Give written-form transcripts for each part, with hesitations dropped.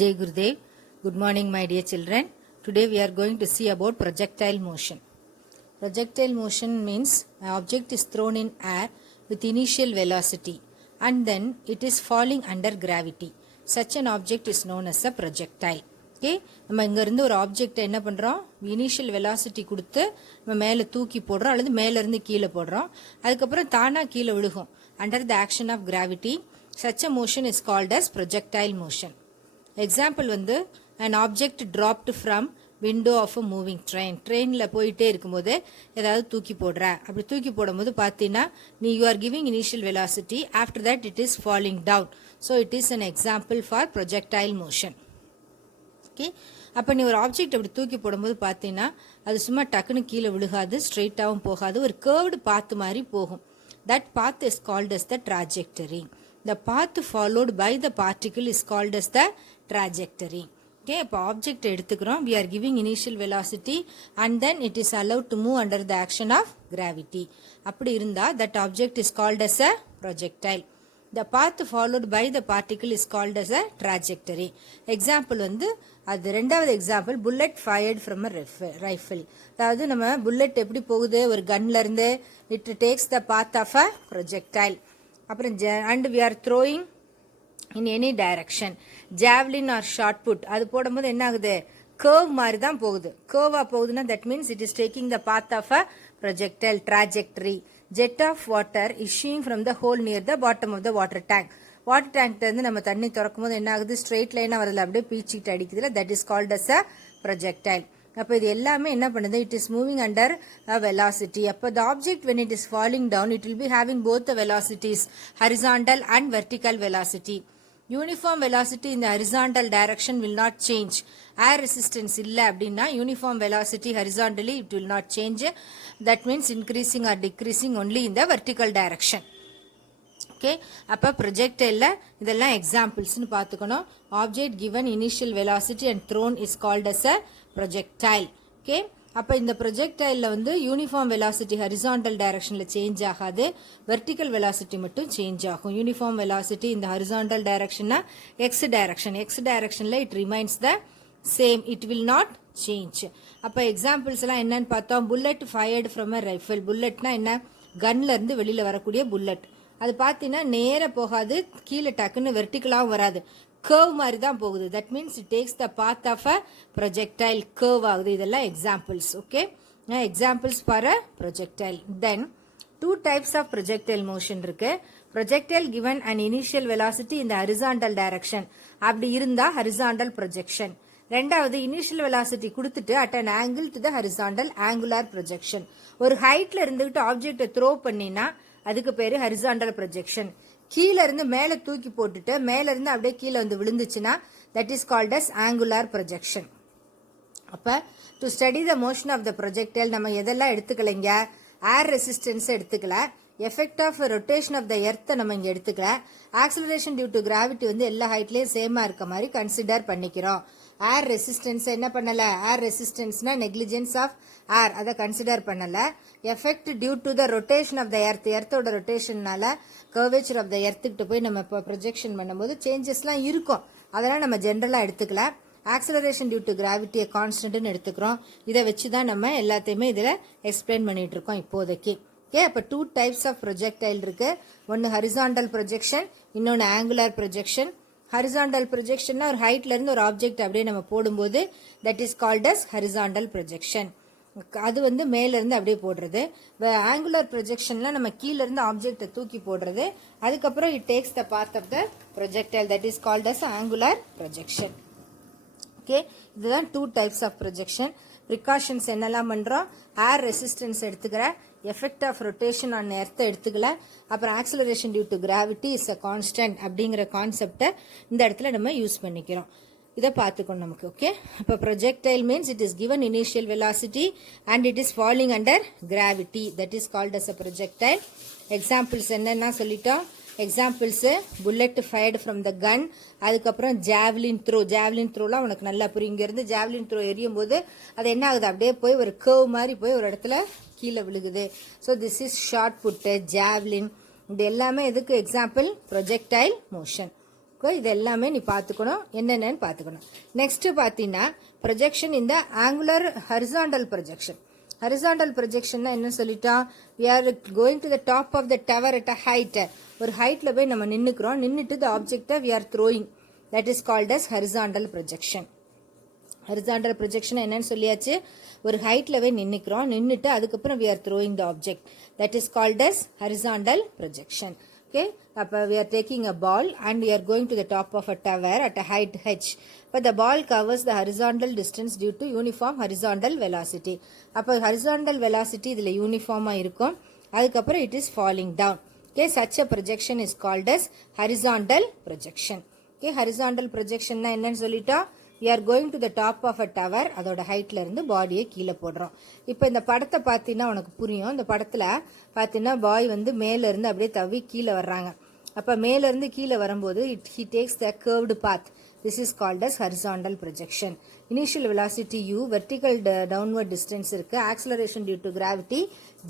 Jai Gurudev. Good morning, my dear children. Today we are going to see about projectile motion. Projectile motion means an object is thrown in air with initial velocity and then it is falling under gravity. Such an object is known as a projectile. Okay, நம்ம இங்க இருந்து ஒரு ஆப்ஜெக்ட் என்ன பண்றோம், initial velocity கொடுத்து நம்ம மேலே தூக்கி போடுறோம் அல்லது மேல இருந்து கீழே போடுறோம். அதுக்கப்புறம் தானா கீழே விழுகும். Under the action of gravity, such a motion is called as projectile motion. Example வந்து an object dropped from window of a moving train. ட்ரெயினில் போயிட்டே இருக்கும்போது ஏதாவது தூக்கி போடுற, அப்படி தூக்கி போடும்போது பார்த்தீங்கன்னா நீ you are giving initial velocity, after that it is falling down. So it is an example for projectile motion. Okay, அப்போ நீ ஒரு ஆப்ஜெக்ட் அப்படி தூக்கி போடும்போது பார்த்தீங்கன்னா அது சும்மா டக்குன்னு கீழே விழுகாது, ஸ்ட்ரெயிட்டாகவும் போகாது, ஒரு கேர்வ்டு பாத்து மாதிரி போகும். That path is called as the trajectory. The path followed by the particle is called as the trajectory. Okay, இப்போ ஆப்ஜெக்ட் எடுத்துக்கிறோம், we are giving initial velocity and then it is allowed to move under the action of gravity. அப்படி இருந்தா that object is called as a projectile. The path followed by the particle is called as a trajectory. Example வந்து அது ரெண்டாவது example, bullet fired from a rifle. அதாவது நம்ம புல்லட் எப்படி போகுது, ஒரு கன்ல இருந்து it takes the path of a projectile. அப்புறம் and we are throwing in any direction. Javelin or shot put, அது போடும்போது என்ன ஆகுது, curve மாதிரி தான் போகுது. curve போகுதுன்னா that means it is taking the path of a projectile, trajectory. Jet of water issuing from the hole near the bottom of the water tank. Water டேங்க்ல இருந்து நம்ம தண்ணி திறக்கும் போது என்ன ஆகுது, ஸ்ட்ரெயிட் லைனா வரல, அப்படியே பீச்சிட்டு அடிக்குதுல, that is called as a projectile. அப்போ இது எல்லாமே என்ன பண்ணுது, it is moving under a velocity. அப்போ the object when it is falling down, it will be having both the velocities, horizontal and vertical velocity. Uniform velocity in the horizontal direction will not change. Air resistance இல்ல அப்படின்னா uniform velocity horizontally it will not change. That means increasing or decreasing only in the vertical direction. Okay, அப்ப projectile இதெல்லாம் எக்ஸாம்பிள்ஸ்னு பார்த்துக்கணும். Object given initial velocity and thrown is called as a projectile. Okay, அப்ப இந்த projectile வந்து uniform velocity horizontal டைரக்ஷன்ல change ஆகாது, vertical velocity மட்டும் சேஞ்ச் ஆகும். யூனிஃபார்ம் வெலாசிட்டி இந்த ஹரிசாண்டல் டைரக்ஷன்னா எக்ஸ் டைரக்ஷன்ல it remains the same, it will not change. அப்ப எக்ஸாம்பிள்ஸ் எல்லாம் என்னன்னு பார்த்தோம், bullet fired from a rifle. புல்லட்னா என்ன, கன்ல இருந்து வெளியில வரக்கூடிய புல்லட். அது பார்த்தீங்கன்னா நேர போகாது, கீழே டக்குன்னு வெர்டிக்கலாகவும் வராது, curve மாதிரி தான் போகுது. that means it takes the path of a projectile, curve ஆகுது. இதெல்லாம் examples. Okay, examples for a projectile. then two types of projectile motion இருக்கு. projectile given an initial velocity in the horizontal direction, அப்படி இருந்தா horizontal projection. ரெண்டாவது initial velocity கொடுத்துட்டு at an angle to the horizontal, angular projection. ஒரு ஹைட்ல இருந்துகிட்டு ஆப்ஜெக்டை த்ரோ பண்ணினா அதுக்கு பேரு ஹரிசாண்டல் ப்ரொஜெக்ஷன். கீழே இருந்து மேலே தூக்கி போட்டுட்டு மேல இருந்து அப்படியே கீழே வந்து விழுந்துச்சுன்னா that is called as angular projection. அப்ப to study the motion of the projectile நம்ம எதெல்லாம் எடுத்துக்கலைங்க, ஏர் ரெசிஸ்டன்ஸ் எடுத்துக்கல, effect of rotation of the எர்த்தை நம்ம இங்க எடுத்துக்கல, ஆக்சலரேஷன் டியூ டு கிராவிட்டி வந்து எல்லா ஹைட்லயும் சேமா இருக்க மாதிரி கன்சிடர் பண்ணிக்கிறோம். ஏர் ரெசிஸ்டன்ஸ் என்ன பண்ணல, ஏர் ரெசிஸ்டன்ஸ்னா நெக்லிஜென்ஸ் ஆஃப் ஏர், அதை கன்சிடர் பண்ணல. Effect due to the rotation of the earth, எர்த்தோட ரொட்டேஷன்னால கர்வேச்சர் ஆஃப் த எர்த்துக்கிட்ட போய் நம்ம இப்போ ப்ரொஜெக்ஷன் பண்ணும்போது சேஞ்சஸ்லாம் இருக்கும், அதெல்லாம் நம்ம ஜென்ரலா எடுத்துக்கல. ஆக்சலரேஷன் டியூ டு கிராவிட்டியை கான்ஸ்டன்ட்னு எடுத்துக்கிறோம். இதை வச்சு தான் நம்ம எல்லாத்தையுமே இதில் எக்ஸ்பிளைன் பண்ணிட்டு இருக்கோம் இப்போதைக்கு. ஓகே, அப்போ டூ டைப்ஸ் ஆஃப் ப்ரொஜெக்டைல் இருக்கு. ஒன்று ஹரிசாண்டல் ப்ரொஜெக்ஷன், இன்னொன்று ஆங்குலர் ப்ரொஜெக்ஷன். ஹரிசாண்டல் ப்ரொஜெக்ஷன்னா ஒரு ஹைட்ல இருந்து ஒரு ஆப்ஜெக்ட் அப்படியே நம்ம போடும்போது that is called as horizontal projection. அது வந்து மேல இருந்து அப்படியே போடுறது. ஆங்குலர் ப்ரொஜெக்ஷன்ல நம்ம கீழ இருந்து ஆப்ஜெக்டை தூக்கி போடுறது, அதுக்கப்புறம் it takes the path of the projectile, that is called as angular projection. Okay, இதுதான் two types of projection. Precautions என்னெல்லாம் பண்றோம், ஏர் ரெசிஸ்டன்ஸ் எடுத்துக்கிற, எஃபெக்ட் ஆஃப் ரொட்டேஷன் ஆன் எர்த்தை எடுத்துக்கல, அப்புறம் acceleration due to gravity is a constant அப்படிங்கிற கான்செப்டை இந்த இடத்துல நம்ம யூஸ் பண்ணிக்கிறோம். இதை பார்த்துக்கணும் நமக்கு. ஓகே, இப்போ projectile means it is given initial velocity and it is falling under gravity, that is called as a projectile. Examples என்னன்னா சொல்லிட்டோம். Examples bullet fired from the gun, அதுக்கப்புறம் ஜாவ்லின் த்ரோ. ஜாவ்லின் த்ரோலாம் உனக்கு நல்லா புரியும். இங்கிருந்து ஜாவ்லின் த்ரோ எரியும் போது அது என்ன ஆகுது, அப்படியே போய் ஒரு கர்வ் மாதிரி போய் ஒரு இடத்துல கீழே விழுகுது. ஸோ திஸ் இஸ் ஷார்ட் புட்டு, ஜாவ்லின், இது எல்லாமே எதுக்கு எக்ஸாம்பிள், ப்ரொஜெக்டைல் மோஷன். இது எல்லாமே நீ பார்த்துக்கணும், என்னென்னு பார்த்துக்கணும். நெக்ஸ்ட் பார்த்தீங்கன்னா ப்ரொஜெக்ஷன் இந்த ஆங்குலர் ஹரிசாண்டல் ப்ரொஜெக்ஷன். ஹரிசாண்டல் ப்ரொஜெக்ஷன்னா என்ன சொல்லிட்டா, we are going to the top of the tower at a height. ஒரு ஹைட்டில் போய் நம்ம நின்றுக்கிறோம், நின்றுட்டு the object we are throwing, that is called as horizontal projection. horizontal projection என்னன்னு சொல்லியாச்சு, ஒரு ஹைட்டில் போய் நின்றுக்கிறோம், நின்றுட்டு அதுக்கப்புறம் we are throwing the object, that is called as horizontal projection. Okay, we are taking a ball and we are going to the top of a tower at a height h, but the ball covers the horizontal distance due to uniform horizontal velocity. அப்போ horizontal velocity இதில் யூனிஃபார்மாக இருக்கும், அதுக்கப்புறம் it is falling down. Okay, such a projection is called as horizontal projection. Okay, horizontal projection na என்னன்னு சொல்லிட்டா, we are going to the top of a tower, அதோட ஹைட்ல இருந்து பாடியை கீழே போடுறோம். இப்போ இந்த படத்தை பார்த்தீங்கன்னா உனக்கு புரியும். இந்த படத்தில் பார்த்தீங்கன்னா பாய் வந்து மேலேருந்து அப்படியே தவி கீழே வர்றாங்க. அப்போ மேலேருந்து கீழே வரும்போது he takes the curved path. This is called as horizontal projection. Initial velocity u, vertical downward distance இருக்கு, acceleration due to gravity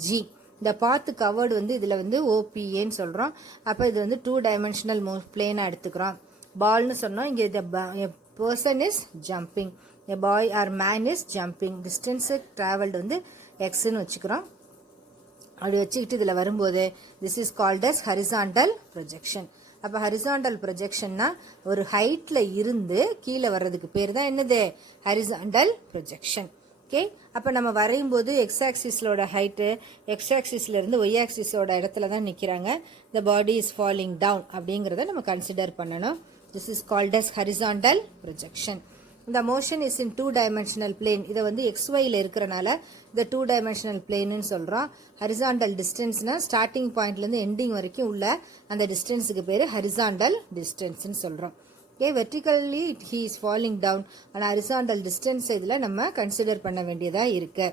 g. இந்த பாத் கவர்டு வந்து இதில் வந்து ஓபிஏன்னு சொல்கிறோம். அப்போ இது வந்து 2 dimensional பிளேனாக எடுத்துக்கிறோம். பால்னு சொன்னோம், இங்கே the person is jumping, a boy or man is jumping, distance traveled வந்து xன்னு வச்சுக்கிறோம். அப்படி வச்சுக்கிட்டு இதில் வரும்போது this is called as horizontal projection. அப்போ horizontal projectionனா ஒரு ஹைட்டில் இருந்து கீழே வர்றதுக்கு பேர் தான் என்னது, horizontal projection. ஓகே, அப்போ நம்ம வரையும் போது எக்ஸ் ஆக்சிஸோட ஹைட்டு எக்ஸ் ஆக்சிஸ்லேருந்து ஒய் ஆக்சிஸோட இடத்துல தான் நிற்கிறாங்க. the body is falling down அப்படிங்கிறத நம்ம கன்சிடர் பண்ணணும். This is called as horizontal projection. The motion is in 2-dimensional plane. இதை வந்து XYல இருக்கிறனால இந்த 2-dimensional planeன்னு சொல்கிறோம். horizontal distanceனா ஸ்டார்டிங் பாயிண்ட்லேருந்து எண்டிங் வரைக்கும் உள்ள அந்த டிஸ்டன்ஸுக்கு பேர் horizontal distanceன்னு சொல்கிறோம். Okay, vertically he is falling down. ஆனால் horizontal distance இதில் நம்ம கன்சிடர் பண்ண வேண்டியதாக இருக்கு.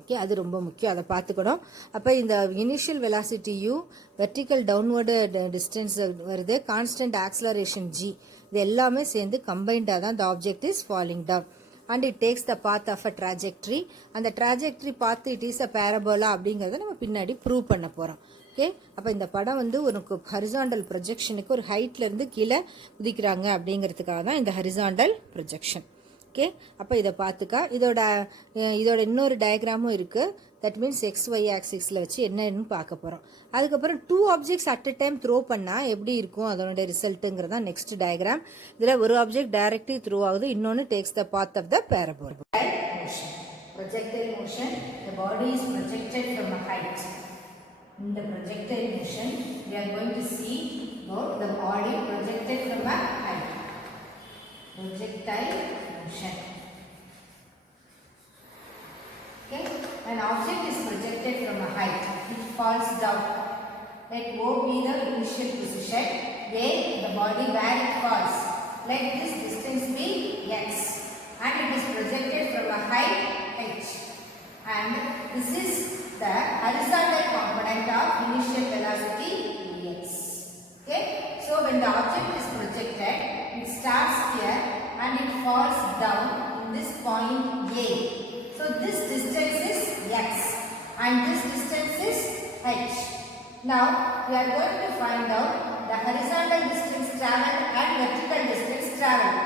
ஓகே, அது ரொம்ப முக்கியம், அதை பார்த்துக்கணும். அப்போ இந்த initial velocity u, vertical downward distance வருது, கான்ஸ்டன்ட் ஆக்சலரேஷன் g, இது எல்லாமே சேர்ந்து கம்பைண்டாக தான் the object is falling down and it takes the path of a trajectory. அந்த trajectory path it is a parabola அப்படிங்கிறத நம்ம பின்னாடி ப்ரூவ் பண்ண போகிறோம். ஓகே, அப்போ இந்த படம் வந்து உனக்கு ஹரிசாண்டல் ப்ரொஜெக்ஷனுக்கு ஒரு ஹைட்லேருந்து கீழே குதிக்கிறாங்க அப்படிங்கிறதுக்காக தான் இந்த ஹரிசாண்டல் ப்ரொஜெக்ஷன். ஓகே, அப்போ இதை பார்த்துக்கா. இதோட இன்னொரு டயக்ராமும் இருக்குது. தட் மீன்ஸ் XY ஆக்சிஸில் வச்சு என்னன்னு பார்க்க போகிறோம். அதுக்கப்புறம் 2 objects at a time throw பண்ணால் எப்படி இருக்கும் அதோட ரிசல்ட்டுங்கிறதா நெக்ஸ்ட் டயக்ராம். இதில் ஒரு ஆப்ஜெக்ட் டைரக்ட்லி த்ரோ ஆகுது, இன்னொன்று takes the path of the parabola. Projectile motion, the body is projected from a height. In the projectile motion, we are going to see about the body projected from a height. Projectile motion. Okay, an object is projected from a height, it falls down. Let O be the initial position where the body where it falls. Let this distance be x and it is projected from a height h. And this is the horizontal component of initial velocity x. Okay, so when the object is projected, it starts here and it falls down in this point A. So this distance is x and this distance is h. Now we are going to find out the horizontal distance traveled and vertical distance traveled.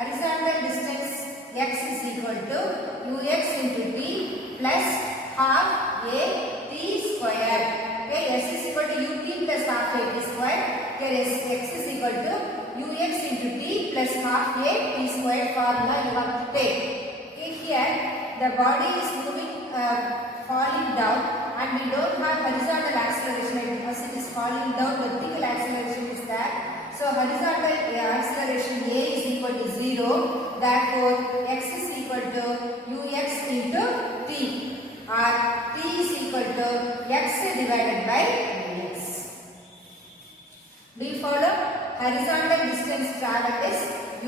Horizontal distance x is equal to ux into t plus half a t square. Okay, s is equal to ut plus half a t square. Here is x is equal to ux into t plus half a t square formula you have to take. Okay, here the body is moving, falling down and we don't have horizontal acceleration because it is falling down, vertical acceleration is there. So horizontal acceleration a is equal to 0, therefore x is equal to ux into t or t is equal to x divided by ux. Do you follow? Horizontal distance traveled is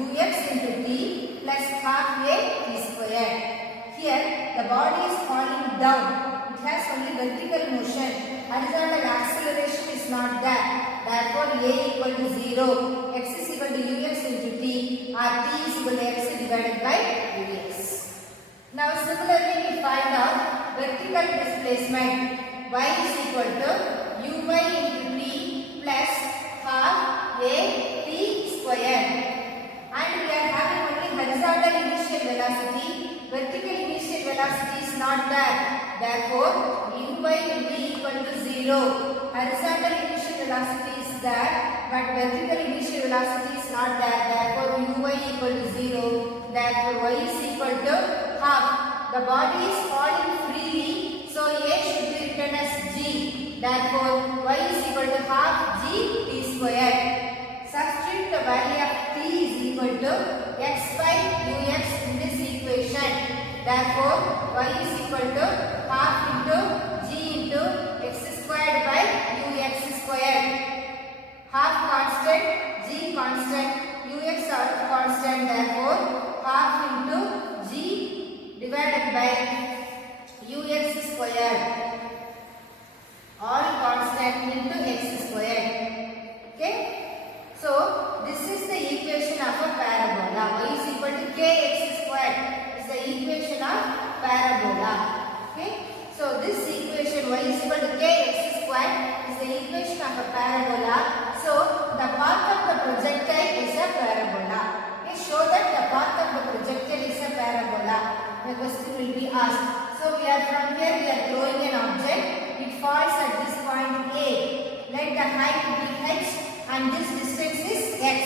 ux into t plus half a t square. Here the body is falling down, it has only vertical motion, horizontal acceleration is not there, therefore a equal to 0, x is equal to ux into t or t is equal to x divided by ux. Now similarly we find out vertical displacement, y is equal to uy into t plus half a t velocity, vertical initial velocity is not there. Therefore, uy will be equal to 0. Horizontal initial velocity is there, but vertical initial velocity is not there. Therefore, uy equal to 0. Therefore, y is equal to half. The body is falling freely, so a should be written as g. Therefore, y is equal to half g t square. Substitute the value of t is equal to x by ux in this equation. Therefore, y is equal to half into g into x squared by ux squared. Half constant, g constant, ux also constant. Therefore, half into g divided by ux squared. All constant into x squared. Okay. So, this is the equation of a parabola. Y is equal to kx squared is the equation of parabola. Okay. So, this equation y is equal to kx squared is the equation of a parabola. So, the path of the projectile is a parabola. Okay. Show that the path of the projectile is a parabola. The question will be asked. So, from here we are throwing an object. It falls at this point A. Let the height be h. And this distance is x.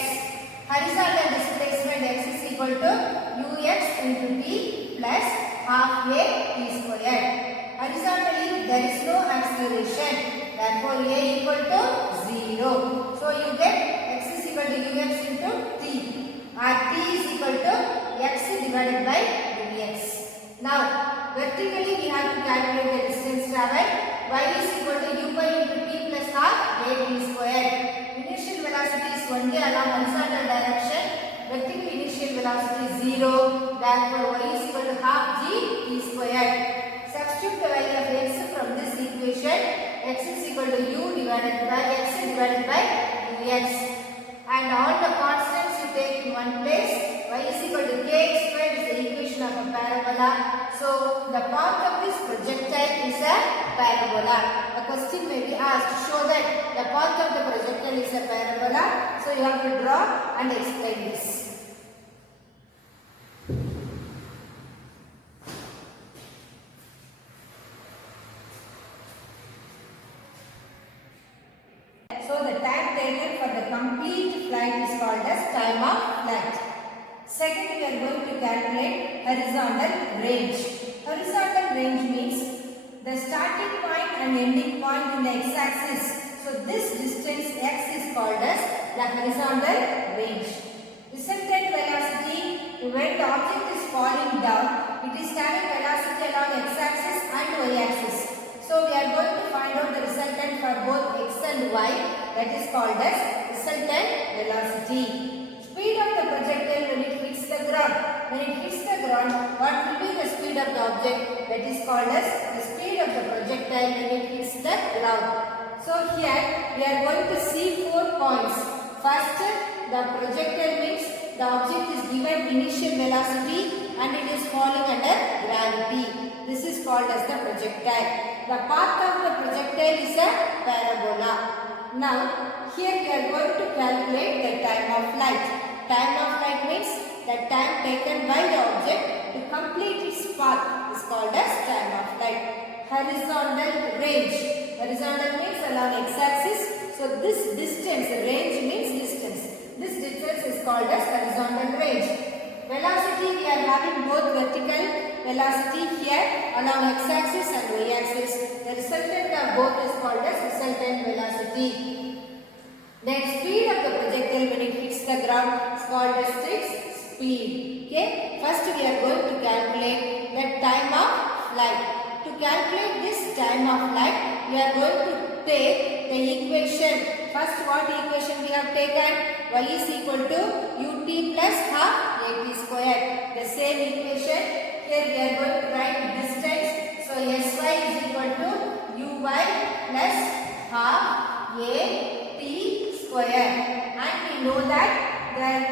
Horizontal displacement x is equal to ux into t plus half a t squared. Horizontally there is no acceleration. Therefore a equal to 0. So you get x is equal to ux into t. Or t is equal to x divided by ux. Now vertically we have to calculate the distance traveled. Y is equal to u by into t plus half a t squared. Initial velocity is only along horizontal direction. Vertical initial velocity is 0. Therefore, y is equal to half g t squared. Substitute the value of x from this equation. X is equal to u divided by x divided by ux. And all the constants you take in one place. Y is equal to kx squared is the equation of a parabola. So, the path of this projectile is a parabola. A question may be asked to show that the path of the projectile is a parabola. So, you have to draw and explain this. So, the time taken for the complete flight is called as time of flight. Second, we are going to calculate horizontal range. Horizontal range means the starting point and ending point in the x-axis. So, this distance x is called as the horizontal range. Resultant velocity, when the object is falling down, it is having velocity along x-axis and y-axis. So, we are going to find out the resultant for both x and y. That is called as resultant velocity. Speed of the projectile when it hits the ground. When it hits the ground, what will be the speed of the object? That is called as the speed of the projectile when it hits the ground. So here we are going to see 4 points. First, the projectile means the object is given initial velocity and it is falling under gravity. This is called as the projectile. The path of the projectile is a parabola. Now, here we are going to calculate the time of flight. Time of flight means the time taken by the object to complete its path is called as time of flight. Horizontal range. Horizontal means along x-axis. So, this distance, range means distance. This distance is called as horizontal range. Velocity, we are having both vertical velocity here along x-axis and y-axis. The resultant of both is called as resultant velocity. Then speed of the projectile when it hits the ground is called as its speed. Okay. First we are going to calculate the time of flight. To calculate this time of flight, we are going to take the equation. First what equation we have taken? Y is equal to ut plus half at squared. The same equation. Here we are going to write distance. So sy is equal to uy plus half a t square. And we know that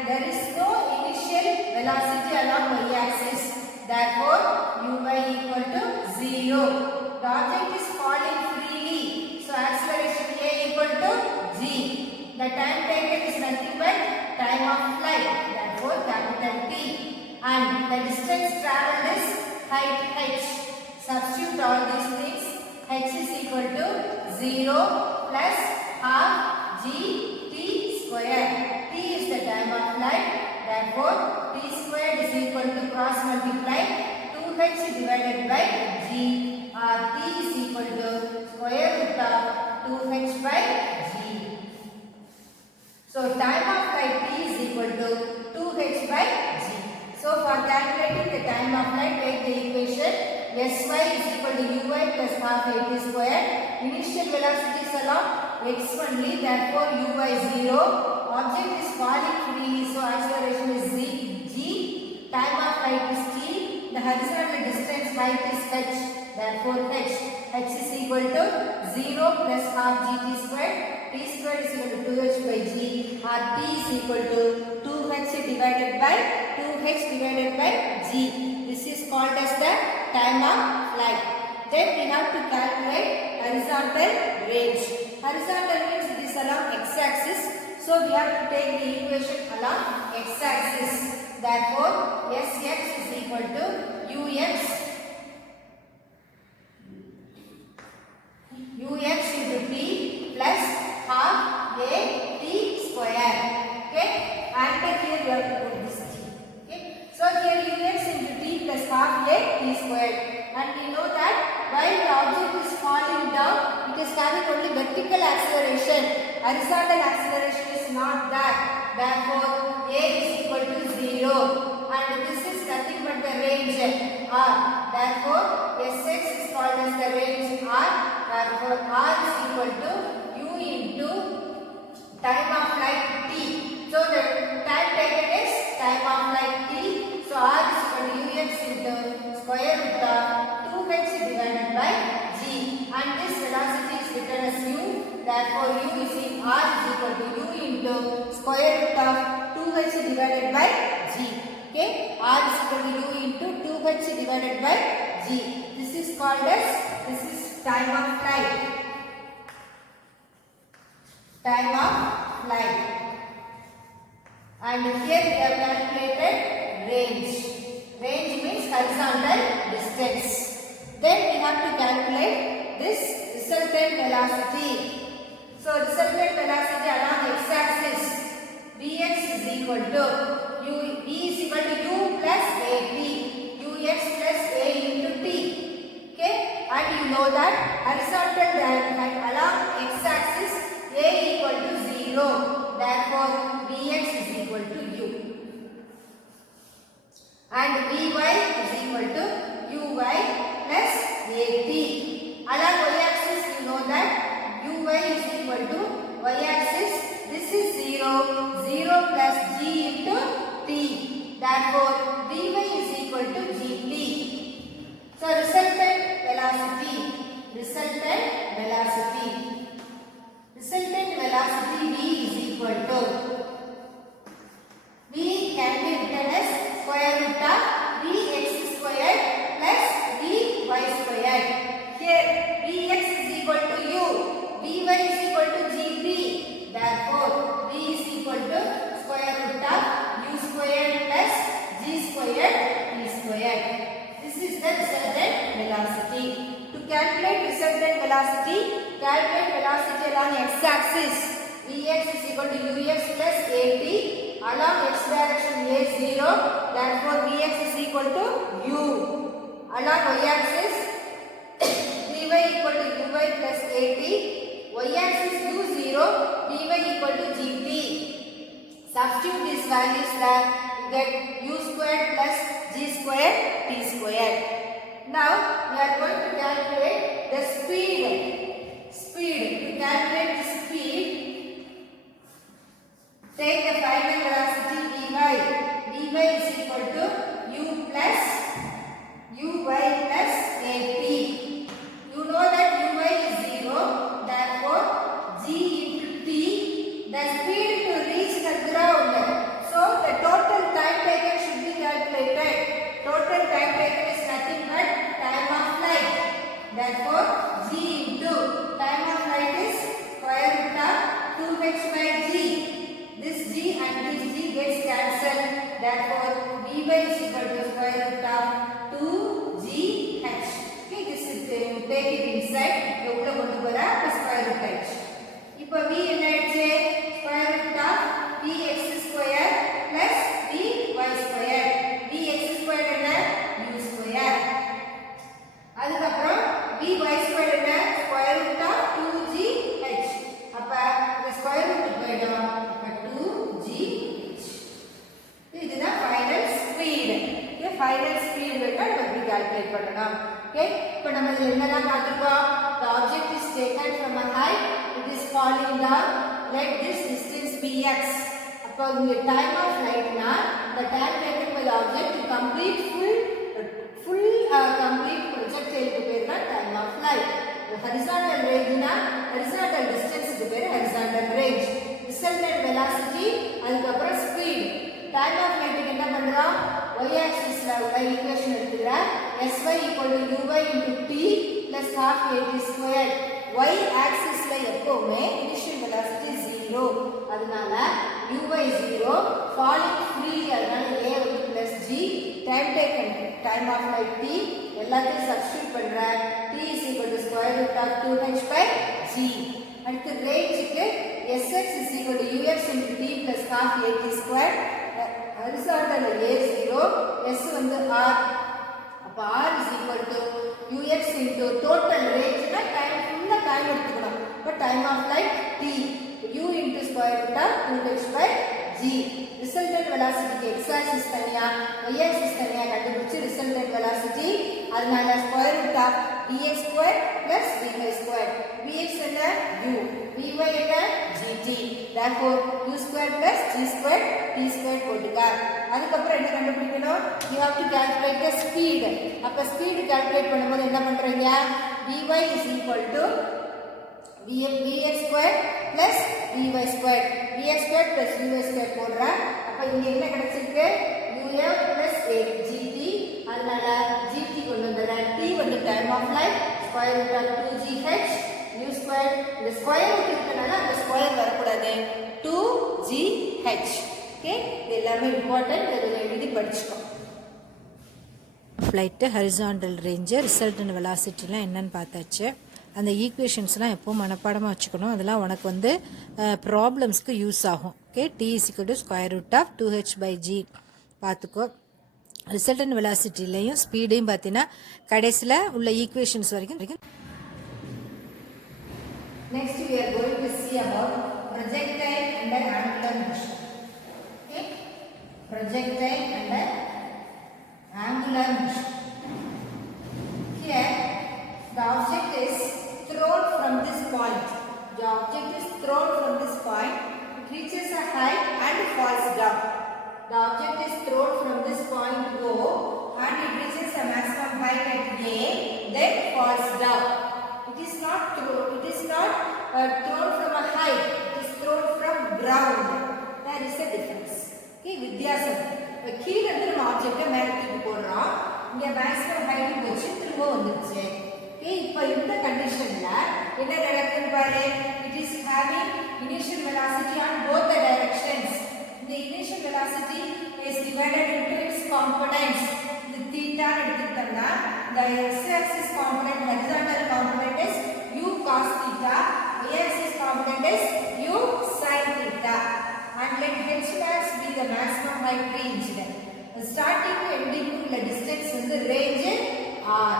there is no initial velocity along y-axis. Therefore, uy equal to 0. The object is falling freely. So, acceleration a equal to g. The time taken is nothing but time of flight. Therefore, capital T. and the distance travelled is height h. Substitute all these things. H is equal to 0 plus half g t square. T is the time of flight. Therefore, t squared is equal to cross multiply 2h divided by g, or t is equal to square root of 2h by g. So, time of flight t is equal to 2h by g. So, for calculating the time of flight, take the equation sy is equal to uy plus half at square. Initial velocity is along x only, therefore uy 0. Object is falling freely, so acceleration is g. Time of flight is t. The horizontal distance height is h, therefore h. H is equal to 0 plus half gt square. T square is equal to 2h by g, or t is equal to 2h divided by g. This is called as the time of flight. Then we have to calculate horizontal range. Horizontal means it is along x-axis. So we have to take the equation along x-axis. Therefore, Sx is equal to ux into t plus half a t square. Okay, and here you have to put this t. Okay, so here ux into t plus half a t square, and we know that while the object is falling down, it is having only vertical acceleration. Horizontal acceleration is not there. Therefore, a is equal to 0, and this is nothing but the range r. Therefore, Sx is called as the range r. Therefore, r is equal to u into time of flight t. So, the time taken is time of flight t. So, r is equal to ux into square root of 2h divided by g. And this velocity is written as u. Therefore, r is equal to u into square root of 2h divided by g. Okay, r is equal to u into 2h divided by g. This is called as time of flight. Time of flight. And here we have calculated range. Range means horizontal distance. Then we have to calculate this resultant velocity. So, resultant velocity along x-axis, Vx is equal to u plus at, ux plus a into t. Okay, and you know that horizontal diagonal along x-axis a equal to 0. Therefore, Vx is equal to u, and Vy is equal to uy plus at. Along y-axis, you know that uy is equal to y-axis. This is 0 plus g into t. Therefore, Vy is equal to gt. So, resultant velocity V is equal to, V can be written as square root of Vx squared plus Vy squared. Here, Vx is equal to u, Vy is equal to gt. Therefore, V is equal to square root of u squared plus g squared t squared. This is the resultant velocity. To calculate resultant velocity, calculate velocity along x-axis. Vx is equal to ux plus at. Along x direction a 0. Therefore, Vx is equal to u. Along y-axis, Vy equal to uy plus at. Y-axis u 0, Vy equal to gt. Substitute these values there, you get u squared plus g squared t squared. Now, we are going to calculate the speed. To calculate the speed, take the final velocity Vy. Vy is equal to u plus uy plus at. You know that uy is 0. Therefore, g into t, the speed to reach the ground. So, the total time taken should be calculated. Total time taken is nothing but time of flight. Therefore, g into time of flight is square root of 2h by g. This g and this g gets cancelled. final speed வேணா நம்ம இப்படி calculate பண்ணலாம். Okay, இப்போ நம்ம இதுல என்னலாம் பார்த்திருக்கோம்? The object is taken from a height, it is falling down, let this distance be x. அப்போ இங்க time of flight னா the time taken by the object to complete complete projectile க்கு பேர் தான் time of flight. horizontal range னா horizontal distance க்கு பேர் horizontal range. resultant velocity அதுக்கு அப்புறம் speed. time of flight க்கு என்ன பண்றோம்? y axis ல உள்ள ஈக்குவேஷன் எடுத்துக்கிறேன். sy uy into t plus half at squared. y axis ல எப்பவுமே initial velocity 0. அதனால uy 0 falling free அதனால a வந்து plus g time taken time of flight t எல்லாத்தையும் சப்ஸ்டிட்யூட் பண்றேன். t is equal to square root of 2h by g. அடுத்து ரேஞ்சுக்கு sx is equal to ux into t plus half at squared. horizontal a 0 s வந்து r. அப்ப r is equal to ux into total range னா டைம் ஃபுல்லா டைம் எடுத்துக்கணும். அப்ப time of flight t u into square root of 2h by g. resultant velocity க்கு x axis தனியா y axis தனியா கண்டுபிடிச்சு resultant velocity அதனால square root of dx square plus dy square. dx என்ன u, dy என்ன gt. therefore u square plus g square t square போட்டுக்க. அதுக்கு அப்புறம் என்ன கண்டுபிடிக்கணும்? you have to calculate the speed. அப்ப speed calculate பண்ணும்போது என்ன பண்றீங்க? dy is equal to vx square plus dy square. vx square plus dy square போடுறேன். அப்ப இங்க என்ன கிடைச்சிருக்கு? uf plus gt. அதனால gt கொண்டு வந்துறேன். t வந்து time of flight square root of 2gh u square. இந்த square root இருக்கனால அந்த square வரக்கூடாது. 2gh. ஓகே, இது எல்லாமே இம்பார்ட்டன்ட். இதை எழுதி படிச்சுக்கோ. ஃப்ளைட்டு ஹரிசாண்டல் ரேஞ்சு ரிசல்டன்ட் வெலாசிட்டிலாம் என்னன்னு பார்த்தாச்சு. அந்த ஈக்குவேஷன்ஸ்லாம் எப்போ மனப்பாடமாக வச்சுக்கணும். அதெல்லாம் உனக்கு வந்து ப்ராப்ளம்ஸ்க்கு யூஸ் ஆகும். Okay, T is equal to square root of 2h by g பார்த்துக்கோ. ரிசல்டன்ட் வெலாசிட்டிலையும் ஸ்பீடையும் பார்த்தீங்கன்னா கடைசியில் உள்ள ஈக்குவேஷன்ஸ் வரைக்கும். Next we are going to see about projectile and angular motion. Okay, projectile and angular motion. Here the object is thrown from this point. The object is thrown from this point. It reaches a height and falls down. The object is thrown from this point O and it reaches a maximum height at A, then falls down. It is not thrown from a height. It is thrown from ground. There is a difference. Okay, வித்தியாசம். கீழ இருந்து நம்ம ஆப்ஜெக்ட்டை மேல தூக்கி போடுறோம். இங்க maximum height போச்சு, திரும்ப வந்துருச்சு. Okay, இப்போ இந்த கண்டிஷன்ல என்ன நடக்குது பாரு. It is having initial velocity on both the directions. The initial velocity is divided into its components. The theta எடுத்துட்டோம்னா the x-axis component, horizontal component is u cos theta, y-axis component is u sin theta. And let h max be the maximum height reached. The starting to ending உள்ள distance வந்து range r.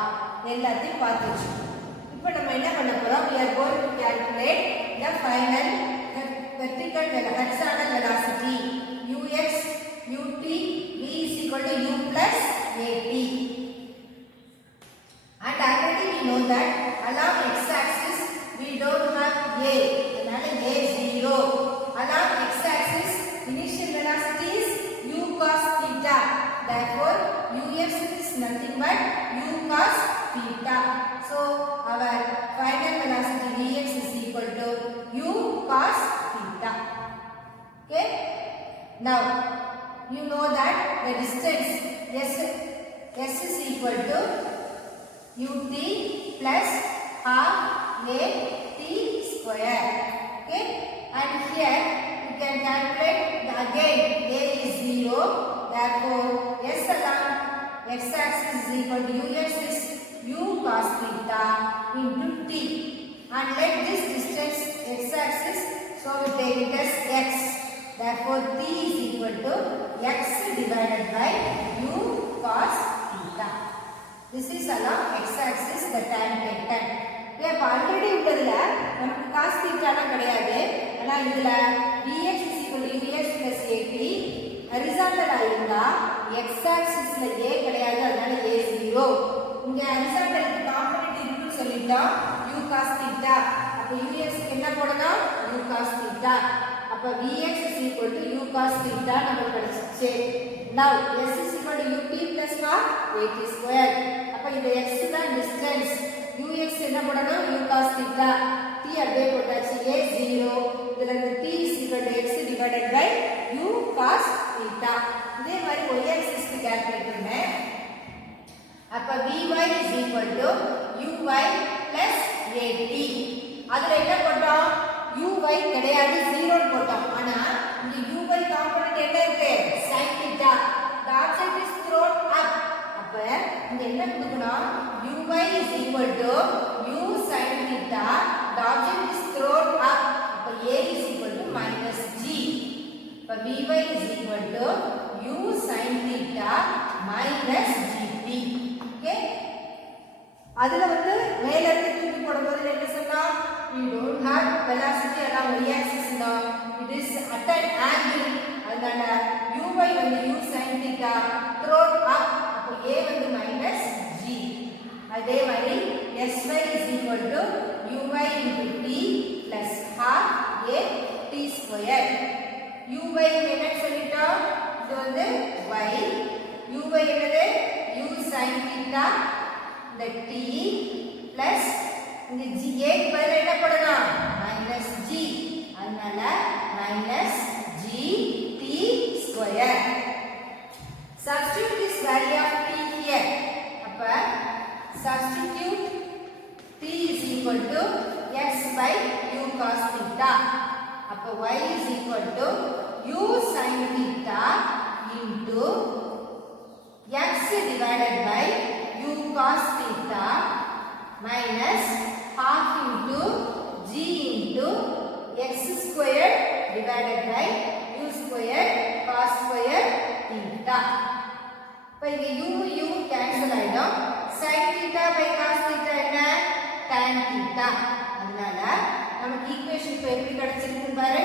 எல்லாத்தையும் பார்த்து வச்சுக்கணும். இப்போ நம்ம என்ன பண்ண போறோம்? We are going to calculate the final vertical horizontal velocity ux ut v is equal to u plus at. And already we know that along x-axis we don't have a, அதனால a 0. Along x-axis initial velocity is u cos theta. Therefore ux is nothing but u cos theta. So our final velocity vx is equal to u cos theta. Okay, now you know that the distance s is equal to ut plus half a t square. Okay, and here you can calculate again a is 0. Therefore s along x axis is equal to ux is u cos theta into t. And let this distance x axis, so we take it as x. Therefore t is equal to x divided by u cos theta. This is along x axis the time taken. இப்போ ஆல்ரெடி உள்ளதுல நமக்கு cos theta லாம் கிடையாது. ஆனா இதுல dx is equal to ux plus at horizontal இருந்தா x ஆக்சிஸ்ல a கிடையாது, அதனால a 0. இங்க ஹரிசாண்டலுக்கு காம்பனன்ட் இருக்குன்னு சொல்லிட்டோம் u cos θ. அப்ப ux க்கு என்ன போடணும்? u cos θ. அப்ப vx u cos θ நமக்கு கிடைச்சிச்சு. Now s ut plus what? at square. அப்ப இந்த x தான் டிஸ்டன்ஸ். ux என்ன போடணும்? u cos θ. t அப்படியே போட்டாச்சு. a 0. இதுல இருந்து t x divided by u cos θ. இதே மாதிரி y axis க்கு கால்குலேட் பண்ணேன். அப்ப vy is equal to uy plus at. அதுல என்ன போட்டோம்? uy கிடையாது, 0 ன்னு போட்டோம். ஆனா இங்க uy காம்போனன்ட் என்ன இருக்கு? sin θ. the object is thrown up. அப்ப இங்க என்ன கொடுக்கணும்? uy is equal to u sin θ. the object is thrown up. அப்ப a is equal to minus g. அப்ப vy is equal to u sin θ minus gt. Okay, அதுல வந்து மேல இருந்து தூக்கி போடும்போது என்ன சொன்னா? we don't have velocity along y axis now, it is at an angle. அதனால uy வந்து u sin θ thrown up. அப்ப a வந்து minus g. அதே மாதிரி sy is equal to uy into t plus half a t square. uy என்ன சொல்லிட்டோம்? இது வந்து y. uy என்னது? u sin θ. இந்த t plus இந்த g a க்கு பதிலா என்ன போடலாம்? minus g. அதனால minus g t square. Substitute this value of t here. அப்ப substitute t is equal to x by u cos θ. அப்ப y is equal to u sin θ into x divided by u cos θ minus half into g into x square divided by u square cos square θ. இப்ப இங்க u cancel ஆயிடும். sin θ by cos θ என்ன? tan θ. அதனால நமக்கு ஈக்குவேஷன் இப்ப எப்படி கிடைச்சிருக்கு பாரு.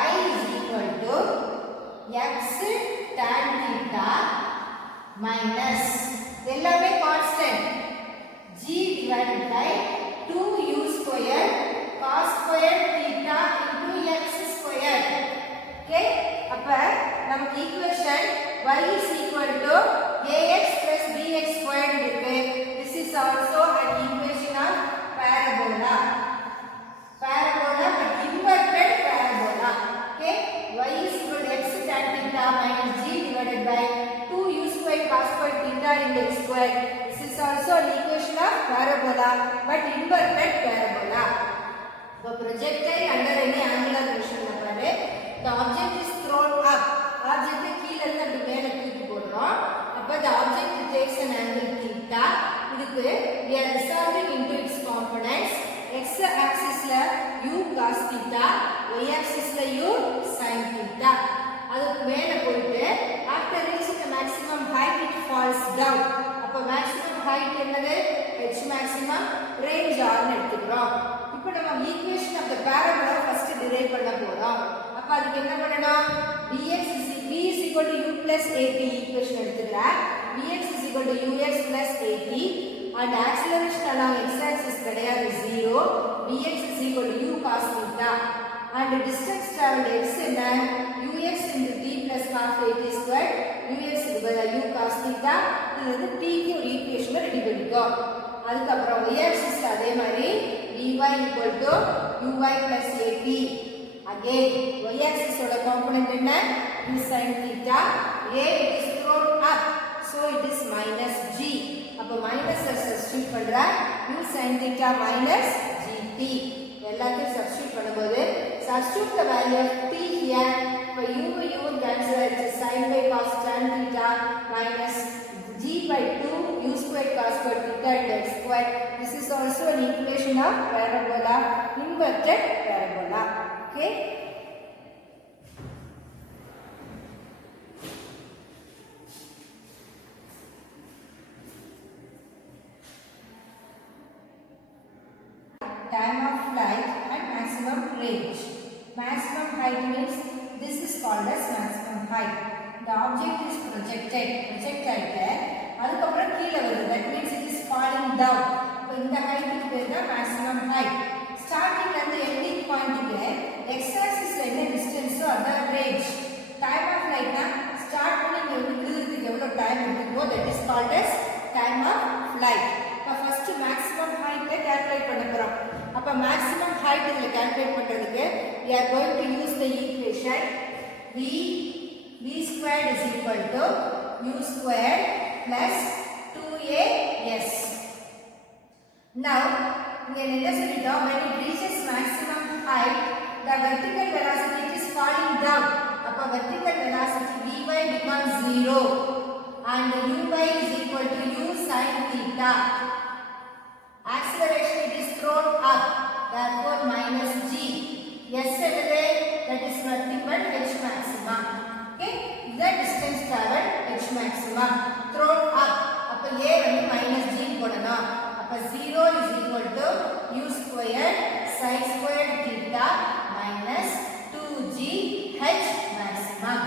y is equal to x tan θ minus எல்லாமே constant g divided by 2u square cos square θ into x square. Okay, அப்ப நமக்கு equation y is equal to ax plus bx squared இருக்கு. This is also an equation of parabola. Parabola but inverted parabola. Okay, y is equal to x tan θ minus g divided by 2u square cos square θ into x square. This is also an equation of parabola but inverted parabola. The projectile under any angular motion la paru. The object is thrown up. Object கீழ இருந்து அப்படி மேல தூக்கி போடுறோம். அப்ப the object takes an angle theta. இதுக்கு we are resolving into its components. X axis ல u cos theta, y axis ல u sin theta. அதுக்கு மேல போயிட்டு after reaching the maximum height it falls down. அப்ப maximum height என்னது? h maximum range r ன்னு எடுத்துக்கிறோம். இப்போ நம்ம equation of the parabola first derive பண்ண போறோம். அப்ப அதுக்கு என்ன பண்ணணும்? dx v is equal to u plus at equation எடுத்துக்கிறேன். vx is equal to ux plus at and acceleration along x axis கிடையாது 0. vx is equal to u cos theta and distance traveled x என்ன? ux into t plus half at square. ux க்கு பதிலா u cos theta. இது வந்து t க்கு ஒரு equation ready பண்ணிக்கோ. அதுக்கு அப்புறம் y axis அதே மாதிரி vy equal to uy plus at. Again y axis ஓட காம்போனன்ட் என்ன? u sin theta. a it is thrown up so it is minus g. அப்ப மைனஸ் சப்ஸ்டிட்யூட் பண்றா. u sin theta minus gt. எல்லாத்தையும் சப்ஸ்டிட்யூட் பண்ணும்போது substitute the value of t here. For u cancel ஆயிடுச்சு. sin by cos tan theta minus g by 2 u square cos square theta into x square. This is also an equation of parabola, inverted parabola. Okay. Time of flight and maximum range. Maximum height means this is called as maximum height. the object is projected அதுக்கப்புறம் கீழே வருது, that means it is falling down. இப்போ இந்த ஹைட்டுக்கு பேர் தான் maximum height. ஸ்டார்டிங்ல இருந்து எண்டிங் பாயிண்ட்டுக்கு எக்ஸ் ஆக்சிஸ்ல என்ன டிஸ்டன்ஸோ அதான் ரேஞ்ச். டைம் ஆஃப் ஃளைட்னா ஸ்டார்ட் பண்ணி இங்க வந்து விழுகிறதுக்கு எவ்வளவு டைம் எடுக்குமோ that is called as time of flight. இப்போ ஃபர்ஸ்ட் மேக்ஸிமம் ஹைட்டை கால்குலேட் பண்ண போறோம். அப்ப மேக்ஸிமம் ஹைட் இதுல கால்குலேட் பண்றதுக்கு we are going to use the equation v squared is equal to u squared plus 2as. Now இங்க என்ன சொல்லிட்டோம், when it reaches maximum height the vertical velocity is falling down. அப்ப vertical velocity vy becomes 0 and uy is equal to u sin theta. Acceleration it is thrown up, therefore minus g. S என்னது, that is nothing but h maximum. Okay, the distance traveled h maximum thrown up. அப்ப a வந்து minus g போடணும். அப்ப 0 is equal to u squared sin squared theta minus 2g h maximum.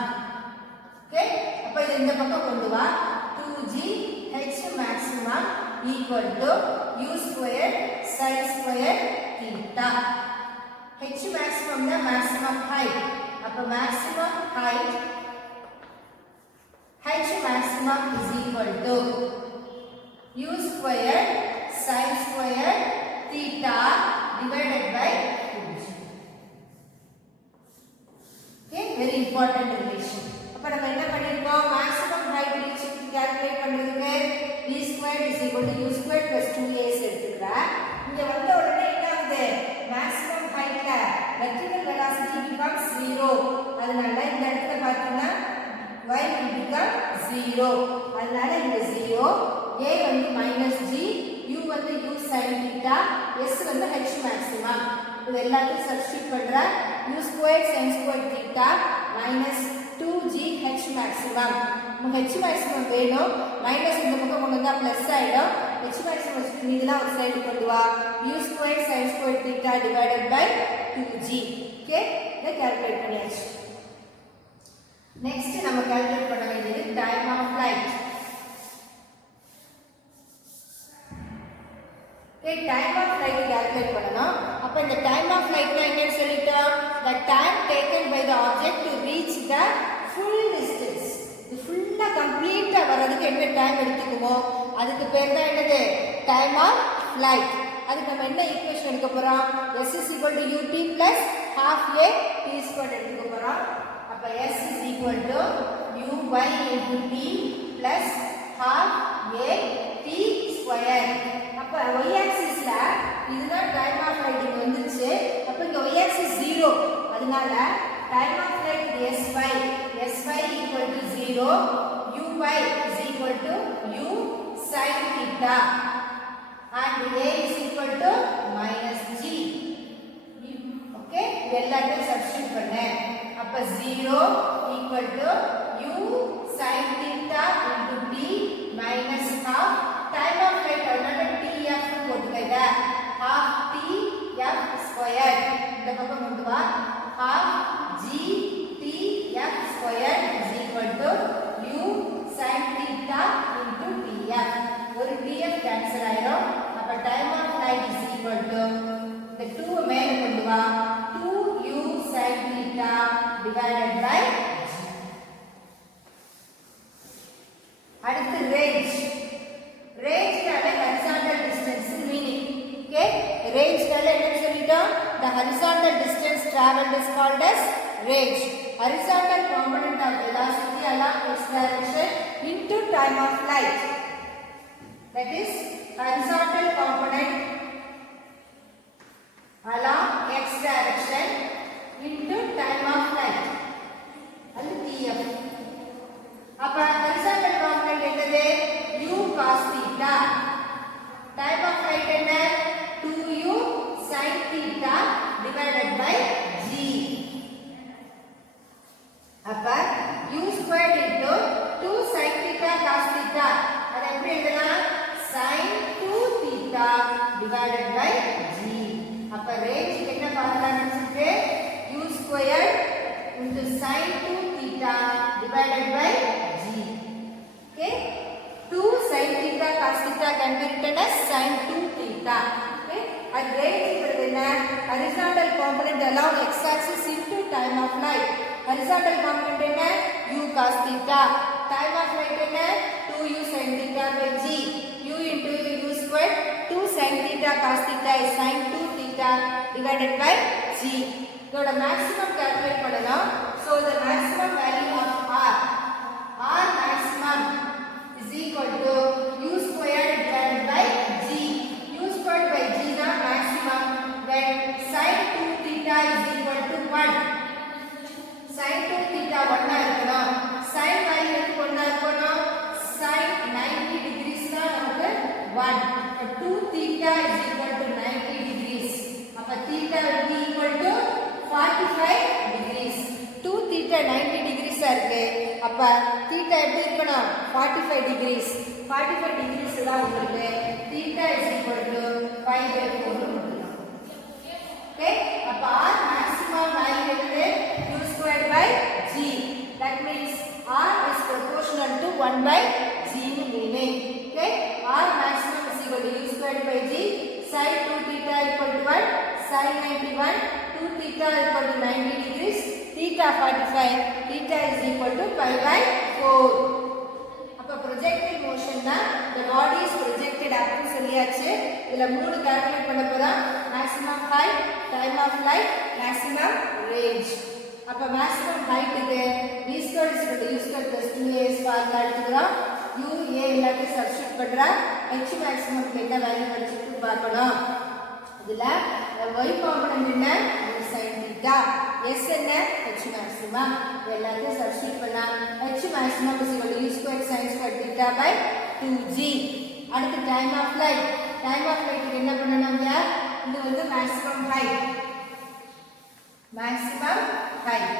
Okay, அப்ப இது இந்த பக்கம் கொண்டு வா. 2g h maximum equal to u squared sin squared theta. h maximum the maximum height. அப்ப maximum height h maximum is equal to u squared sin squared theta divided by 2g. Okay, very important relation. அப்ப நம்ம என்ன பண்ணிருக்கோம், maximum height reach calculate பண்றதுக்கு v squared is equal to u squared plus 2as எடுத்துக்கிறேன். இங்க வந்த உடனே என்ன ஆகுது, maximum heightல vertical velocity becomes 0. அதனால இந்த இடத்துல பார்த்தீங்கன்னா y will become 0. அதனால இந்த 0, a வந்து minus g, u வந்து u sin theta, s வந்து h maximum. இது எல்லாத்தையும் சப்ஸ்டிட்யூட் பண்ற u squared sin squared theta minus 2g h maximum. h maximum வேணும், மைனஸ் இந்த பக்கம் கொண்டு வந்தா பிளஸ் ஆயிடும். h maximum வச்சுட்டு மீதிலாம் ஒரு சைடு கொண்டு வா. u squared sin squared theta divided by 2g. Okay, இதை கால்குலேட் பண்ணியாச்சு. நெக்ஸ்ட் நம்ம கால்குலேட் பண்ண வேண்டியது time of flight. Okay, time of flight calculate பண்ணனும். அப்ப இந்த டைம் ஆஃப் ஃளைட்னா என்னன்னு சொல்லிட்டோம், the time taken by the object to reach the full distance. இது ஃபுல்லா கம்ப்ளீட்டா வரதுக்கு என்ன டைம் எடுத்துக்குமோ அதுக்கு பேர் தான் என்னது, டைம் ஆஃப் ஃளைட். அதுக்கு நம்ம என்ன ஈக்குவேஷன் எடுக்க போறோம், s is equal to ut plus half a t squared எடுத்துக்க போறோம். அப்ப s is equal to uy into t plus half a t squared. அப்ப y axisல இதுதான் டைம் ஆஃப் ஃளைட் இங்க வந்துருச்சு. அப்ப இங்க y axis 0, அதனால time of flight sy equal to 0, uy is equal to u sin theta and a is equal to minus g. Okay, எல்லாத்தையும் சப்ஸ்டிட்யூட் பண்ணேன். அப்ப 0 equal to u sin theta into t minus half time of flight அதனால tf போட்டுக்கங்க, half t f squared. இந்த பக்கம் கொண்டு வா. half g t f squared is equal to u sin theta into tf. ஒரு tf கேன்சல் ஆயிடும். அப்ப time of flight is equal to the 2 மேல கொண்டு வா, 2u sin theta divided by g. அடுத்து range. rangeனால horizontal distance meaning. Okay, rangeனால என்ன சொல்லிட்டோம், the horizontal distance traveled is called as range. Horizontal component of velocity along x direction into time of flight. That is horizontal component along x direction into time of flight. அது tf. அப்ப horizontal component என்னது, u cos theta. time of flight என்ன, 2u sin theta divided by g. அப்ப u squared into 2 sin theta cos theta, அது எப்படி எழுதலாம், sin 2 theta divided by g. அப்ப range என்ன பார்க்கலாம் சொல்லிட்டு u squared into sin 2 theta divided by can be written as sin 2 theta. Okay, and range is horizontal component along x-axis into time of flight. Horizontal component u cos theta. Time of flight 2u sin theta by g. U into u square 2 sin theta cos theta is sin 2 theta divided by g. இதோட maximum calculate பண்ணலாம். So the maximum value of r maximum is equal to u squared divided by g. U squared by g is maximum when sin 2 theta is equal to 1. sin 2 theta 1 இருக்கணும். sin value எதுக்கு 1 இருக்கணும்? sin 90 degrees தான் நமக்கு 1. 2 theta is equal to 90 degrees. அப்ப theta will be equal to 45 degrees. 2 theta 90 degrees இருக்கு. அப்ப theta எப்படி இருக்கணும்? 45 degrees. 45 degrees தான் உங்களுக்கு theta is equal to 5/4 கொடுக்கலாம். Okay? அப்ப r maximum value என்னது? u squared by g. That means r is proportional to 1 by g meaning. Okay? r maximum is equal to u squared by g. Sin 2 theta equal to 1. Sin 91. 2 theta equal to 90 degrees. Theta 45. Theta is equal to 5/4. அப்ப projectile motion தான் the body is projected அப்படின்னு சொல்லியாச்சு. இதுல மூணு கால்குலேட் பண்ண போறோம். maximum height, time of flight, maximum range. அப்ப maximum height இது v squared is equal to u squared plus 2as formula எடுத்துக்கிறோம். u a எல்லாத்தையும் சப்ஸ்டிட்யூட் பண்றா. h maximum க்கு என்ன வேல்யூ படிச்சிட்டு பார்க்கணும். இதுல y காம்பனன்ட் என்ன? sin theta. s என்ன? h maximum. எல்லாத்தையும் சப்ஸ்டிட்யூட் பண்ணா h maximum is equal to u squared sin squared theta by 2g. அடுத்து time of flight. time of flight க்கு என்ன பண்ணனும்ங்க? இது வந்து maximum height. maximum height.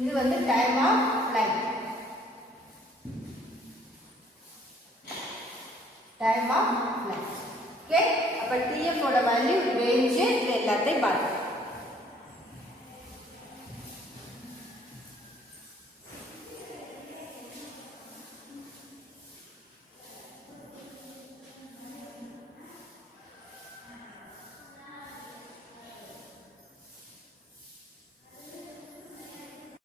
இது வந்து time of flight. time of flight. Okay? அப்ப tf ஓட வேல்யூ range இது எல்லாத்தையும் பார்க்கலாம்.